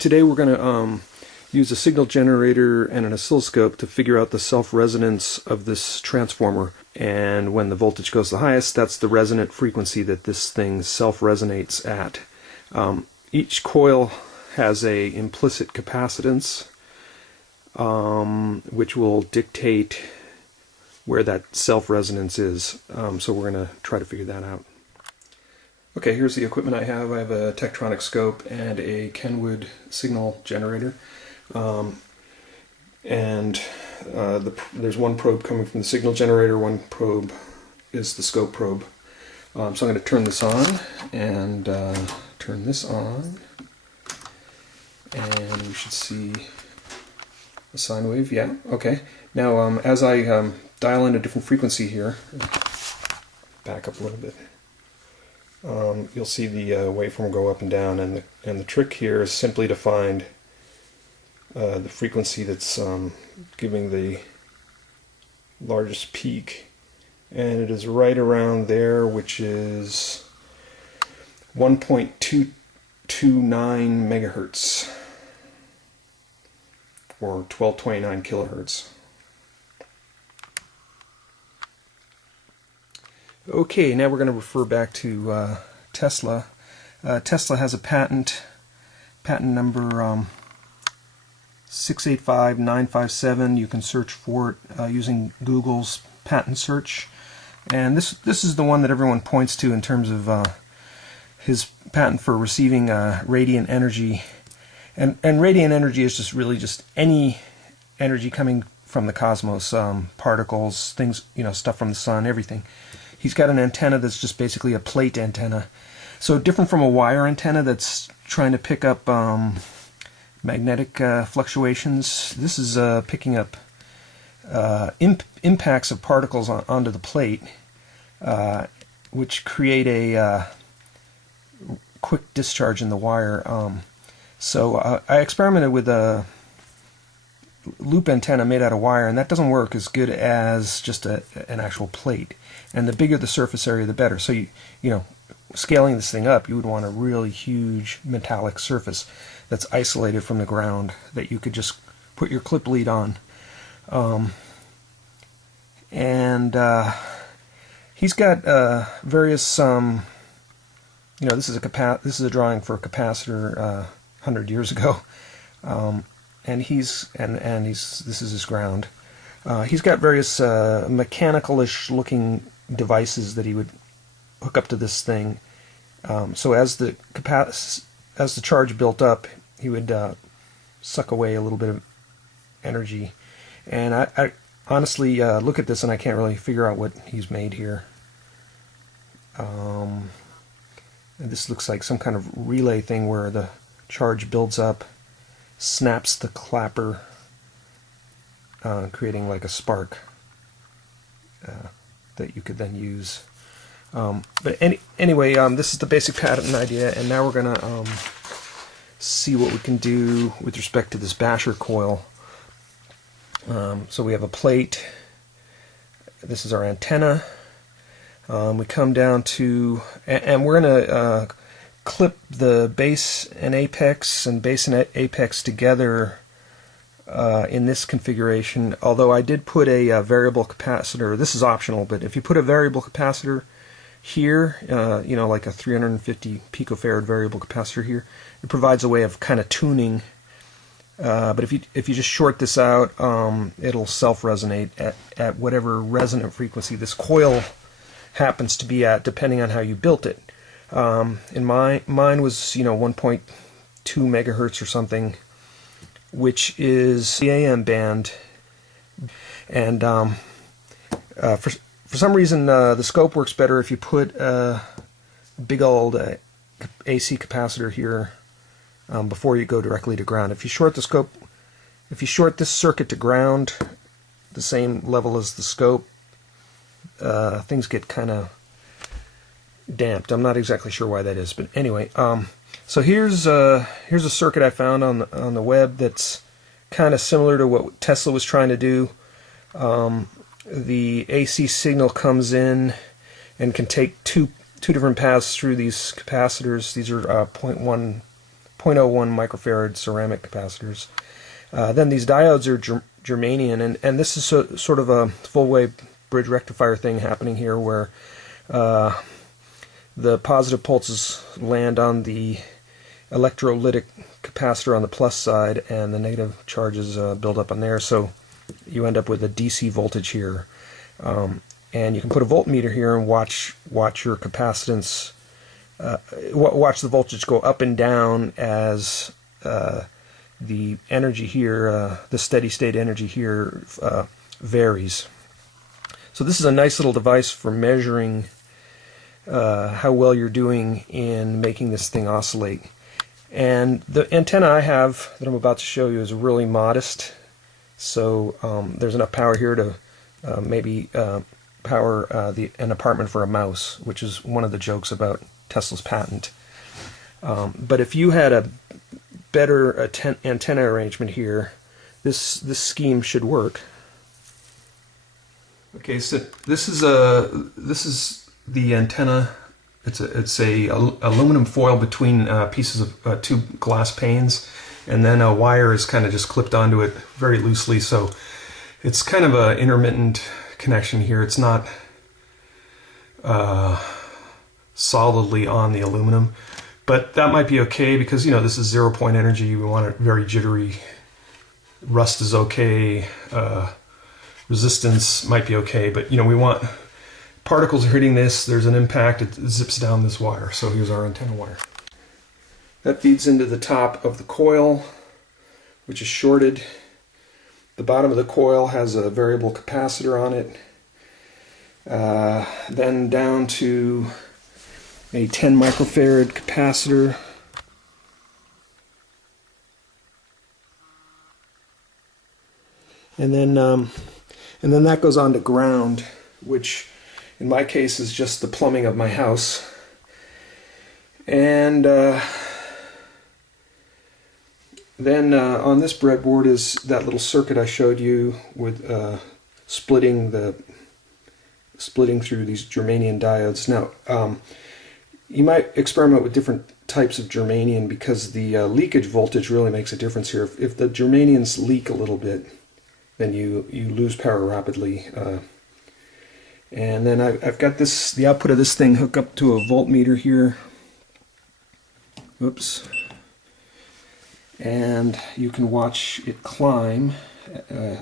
today we're going to use a signal generator and an oscilloscope to figure out the self-resonance of this transformer. And when the voltage goes the highest, that's the resonant frequency that this thing self-resonates at. Each coil has a implicit capacitance, which will dictate where that self-resonance is. So we're going to try to figure that out. Okay, here's the equipment I have. I have a Tetrahedron scope and a Kenwood signal generator. There's one probe coming from the signal generator, one probe is the scope probe. So I'm going to turn this on and turn this on, and we should see a sine wave. Yeah, okay. Now as I dial in a different frequency here, back up a little bit, you'll see the waveform go up and down, and the trick here is simply to find the frequency that's giving the largest peak, and it is right around there, which is 1.229 megahertz or 1229 kilohertz. Okay, now we're going to refer back to Tesla. Tesla has a patent number 685957. You can search for it using Google's patent search, and this is the one that everyone points to in terms of his patent for receiving radiant energy. And radiant energy is just any energy coming from the cosmos, particles, things, stuff from the sun, everything. He's got an antenna that's just basically a plate antenna. So different from a wire antenna that's trying to pick up magnetic fluctuations. This is picking up impacts of particles onto the plate, which create a quick discharge in the wire. So I experimented with a loop antenna made out of wire, and that doesn't work as good as just an actual plate. And the bigger the surface area, the better. So scaling this thing up, you would want a really huge metallic surface that's isolated from the ground that you could just put your clip lead on. He's got various this is a drawing for a capacitor 100 years ago, and this is his ground. He's got various mechanical-ish looking devices that he would hook up to this thing. So as the charge built up, he would suck away a little bit of energy. And I honestly look at this and I can't really figure out what he's made here. And this looks like some kind of relay thing where the charge builds up, snaps the clapper, creating like a spark that you could then use. But anyway, this is the basic patent idea, and now we're going to see what we can do with respect to this Bashar coil. So we have a plate. This is our antenna. We come down to, and we're going to clip the base and apex together in this configuration, although I did put a variable capacitor. This is optional, but if you put a variable capacitor here, like a 350 picofarad variable capacitor here, it provides a way of kind of tuning. But if you just short this out, it'll self-resonate at whatever resonant frequency this coil happens to be at, depending on how you built it. In mine was 1.2 megahertz or something, which is the AM band, and for some reason the scope works better if you put a big old AC capacitor here before you go directly to ground. If you short the scope, if you short this circuit to ground, the same level as the scope, things get kind of damped. I'm not exactly sure why that is, but anyway. So here's a circuit I found on the web that's kind of similar to what Tesla was trying to do. The AC signal comes in and can take two different paths through these capacitors. These are 0.1 0.01 microfarad ceramic capacitors. Then these diodes are germanium, and this is sort of a full-wave bridge rectifier thing happening here, where the positive pulses land on the electrolytic capacitor on the plus side, and the negative charges build up on there, so you end up with a DC voltage here. And you can put a voltmeter here and watch your capacitance, watch the voltage go up and down as the energy here, the steady state energy here, varies. So this is a nice little device for measuring how well you're doing in making this thing oscillate. And the antenna I have that I'm about to show you is really modest, so there's enough power here to maybe power an apartment for a mouse, which is one of the jokes about Tesla's patent. But if you had a better antenna arrangement here, this scheme should work. Okay, so this is the antenna. It's a aluminum foil between pieces of two glass panes, and then a wire is kind of just clipped onto it very loosely. So it's kind of an intermittent connection here. It's not solidly on the aluminum, but that might be okay because, you know, this is 0 point energy. We want it very jittery. Rust is okay. Resistance might be okay, but, you know, we want particles are hitting this. There's an impact. It zips down this wire. So here's our antenna wire. That feeds into the top of the coil, which is shorted. The bottom of the coil has a variable capacitor on it. Then down to a 10 microfarad capacitor. And then that goes on to ground, which in my case is just the plumbing of my house. And then on this breadboard is that little circuit I showed you with splitting through these germanium diodes. Now, you might experiment with different types of germanium because the leakage voltage really makes a difference here. If the germaniums leak a little bit, then you lose power rapidly. And then I've got the output of this thing hooked up to a voltmeter here. Whoops. And you can watch it climb.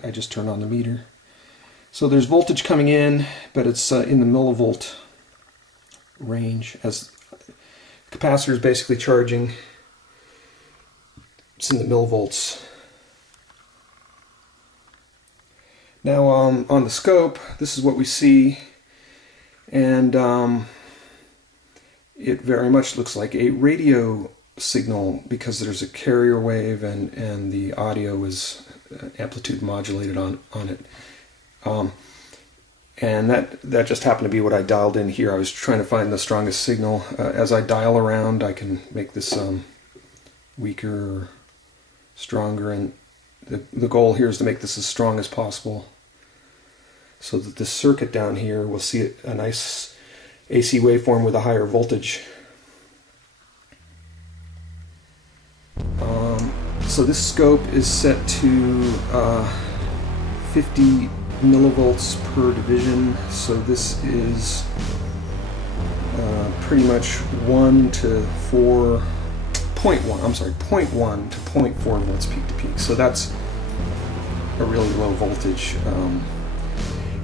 I just turned on the meter. So there's voltage coming in, but it's in the millivolt range. As the capacitor is basically charging, it's in the millivolts. Now on the scope, this is what we see, and it very much looks like a radio signal because there's a carrier wave and the audio is amplitude modulated on it. And that just happened to be what I dialed in here. I was trying to find the strongest signal. As I dial around, I can make this weaker or stronger, and the goal here is to make this as strong as possible so that this circuit down here will see a nice AC waveform with a higher voltage. So this scope is set to 50 millivolts per division, so this is pretty much 1 to 4.1, I'm sorry, 0.1 to 0.4 volts peak to peak. So that's a really low voltage,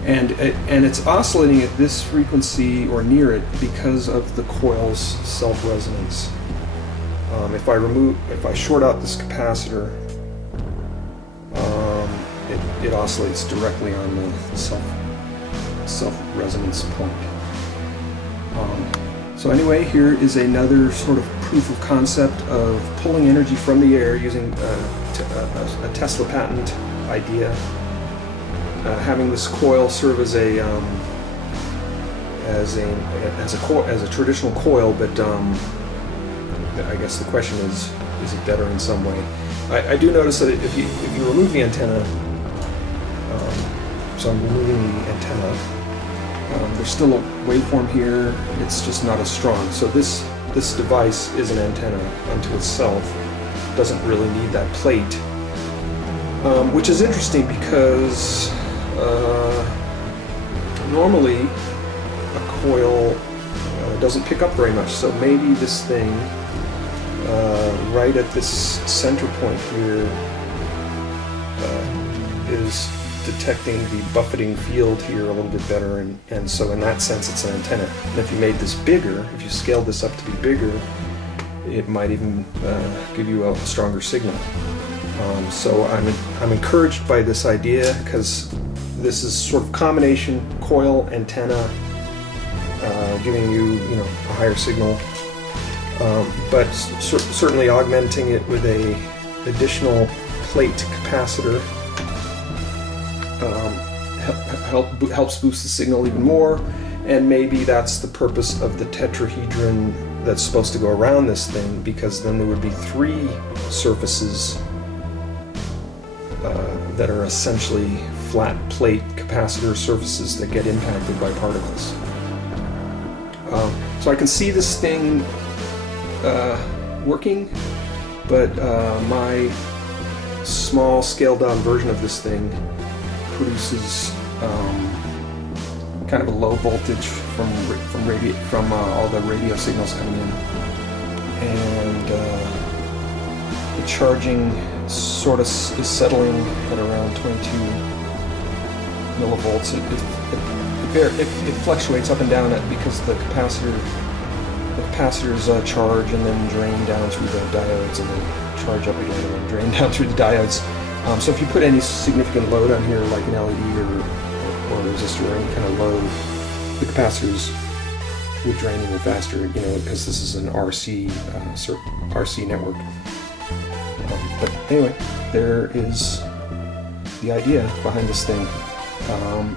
and it's oscillating at this frequency or near it because of the coil's self-resonance. If I short out this capacitor, it oscillates directly on the self-resonance point. So anyway, here is another sort of proof of concept of pulling energy from the air using a Tesla patent idea. Having this coil serve as a traditional coil, but I guess the question is it better in some way? I do notice that if you remove the antenna, so I'm removing the antenna, there's still a waveform here. It's just not as strong. So this this device is an antenna unto itself. It doesn't really need that plate, which is interesting because normally a coil doesn't pick up very much. So maybe this thing right at this center point here is detecting the buffeting field here a little bit better, and so in that sense it's an antenna. And if you made this bigger, if you scaled this up to be bigger, it might even give you a stronger signal. So I'm encouraged by this idea, because this is sort of combination coil antenna, giving you a higher signal, but certainly augmenting it with a additional plate capacitor helps boost the signal even more. And maybe that's the purpose of the tetrahedron that's supposed to go around this thing, because then there would be 3 surfaces that are essentially flat plate capacitor surfaces that get impacted by particles. So I can see this thing working, but my small scaled down version of this thing produces kind of a low voltage from all the radio signals coming in, and the charging sort of is settling at around 22 millivolts. It fluctuates up and down because the capacitors charge and then drain down through the diodes, and then charge up again and then drain down through the diodes. So if you put any significant load on here, like an LED or a resistor or any kind of load, the capacitors would drain even faster, because this is an RC network. But anyway, there is the idea behind this thing.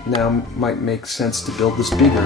Now might make sense to build this bigger.